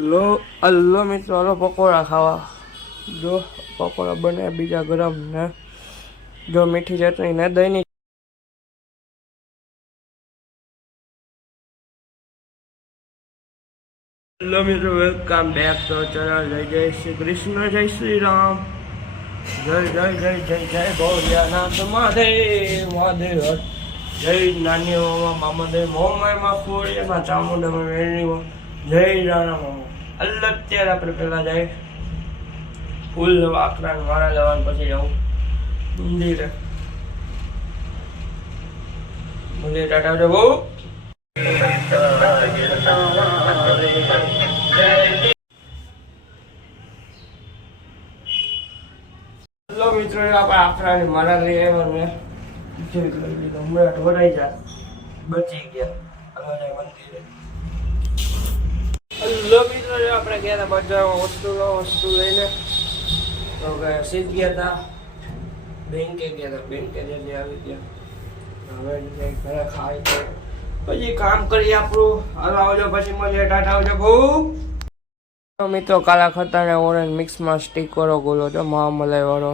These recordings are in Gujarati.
હલો મિત્રો, હલો પકોડા ખાવા. જો પકોડા બને બીજા ગરમ ને જો મીઠી ચટણી ને દહીંની. હલો મિત્રો, વેલકમ બેક તો ચેનલ. જય જય શ્રી કૃષ્ણ, જય શ્રી રામ, જય જય જય જય જય ભોળિયાનાથ મહાદેવ મહાદેવ, જય નાની મામા મામદેવ મોમામાં ફોડિયામાં ચામુંડામાં વેણીમાં જય રાણા મામા. અત્યારે આપણે પેલા જાય ફૂલ વાકરા મારા લેવાનું, પછી જવું મંદિરે. મંદિર ટાટા જવું. હેલો મિત્રો, આપણે આખરાની મારા લઈ આવ્યા ને હમણાં ઢોરાઈ જાય બચી ગયા. મંદિરે હેલો મિત્રો, આપણે ગયા હતા બજારમાં વસ્તુ લઈને. તો સીધ ગયા હતા બેંકે, ગયા હતા બેંકે જલ્દી આવી ગયા. હવે ઘરે ખાઈ તો પછી કામ કરીએ આપણું. હાલ આવજો, પછી મળીએ. ટાટા, આવજો બહુ મિત્રો. કાલા ખતા ને ઓરેન્જ મિક્સમાં સ્ટીક વાળો ગોલો છે, મલાઈ વાળો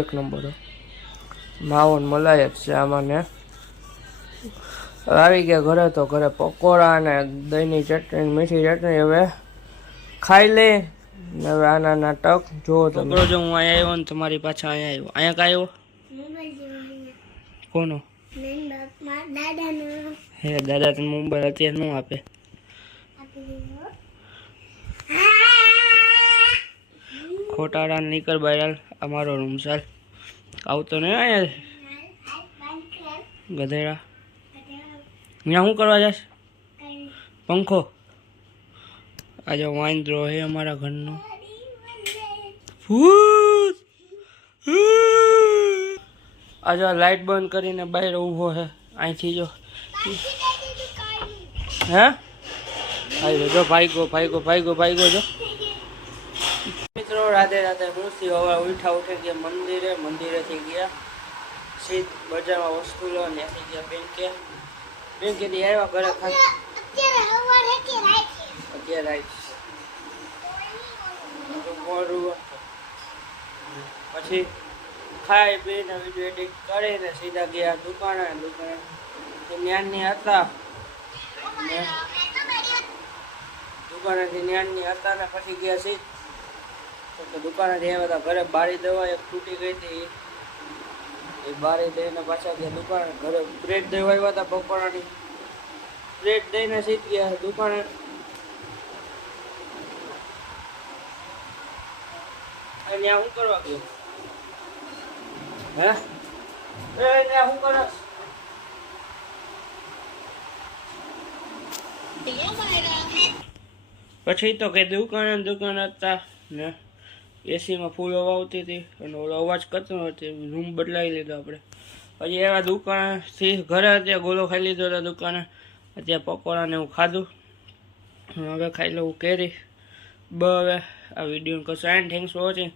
એક નંબર. માવો મલાઈ જ છે આમાં ને. આવી ગયા ઘરે, તો ઘરે પકોડા ને દહીંની ચટણી મીઠી ચટણી હવે ખાઈ લે. હવે આના નાટક જો તમે. જો હું અહીંયા આવ્યો ને તમારી પાછા અહીંયા આવ્યો. અહીંયા કા આવ્યો? કોનો? હે દાદા તને મોબાઈલ અત્યારે ન આપે. ખોટાડા નીકળ બાયલ. અમારો રૂમ ચાલ. આવતો ને અહીંયા ગધેડા. અહીંયા શું કરવા જશ? પંખો. આજે વાંદરો હે અમારા ઘરનો. આજે લાઈટ બંધ કરીને બહાર ઊભો છે. અહીંથી જો હે ભાઈ જો ભાઈગો જો મિત્રો. રાધે રાધે. મૂર્તિ હવે ઉઠી ગયા મંદિરેથી ગયા સીધ બજારમાં વસ્તુ લો ને ગયા બેંકેથી આવ્યા ઘરે અત્યારે પછી ખાઈ પીને વિડીયો એડિટ કરીને સીધા ગયા દુકાને. જ્ઞાનની હતા ને દુકાનેથી જ્ઞાનની હતા ને પછી ગયા સીધ તો દુકાનેથી આવ્યા હતા ઘરે. બારી દવા એક તૂટી ગઈ હતી, એ બારી દઈને પાછા ગયા દુકાને. ઘરે બ્રેડ દેવા આવ્યા હતા પકોડાની. બ્રેડ દઈને સીધ ગયા દુકાને. ત્યાં શું કરવા ગયો? હે ત્યાં શું કરે? પછી તો કે દુકાન હતા ને એસીમાં ફૂલ હવા આવતી હતી અને ઓલો અવાજ કરતો હતો. રૂમ બદલાવી લીધો આપણે. પછી એવા દુકાનથી ઘરે અત્યારે ગોલો ખાઈ લીધો હતો દુકાને. અત્યારે પકોડાને એવું ખાધું. હવે ખાઈ લઉં કેરી. હવે આ વિડીયો કરશો એન્ડ. Thanks for watching.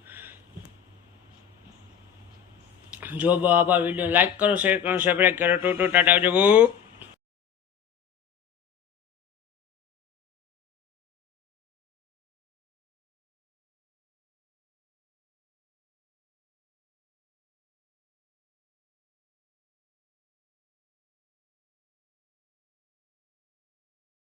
જો આભાર. વિડીયો લાઈક કરો, શેર કરો, સબસ્ક્રાઈબ કરો. ટાટા આવજો બહુ.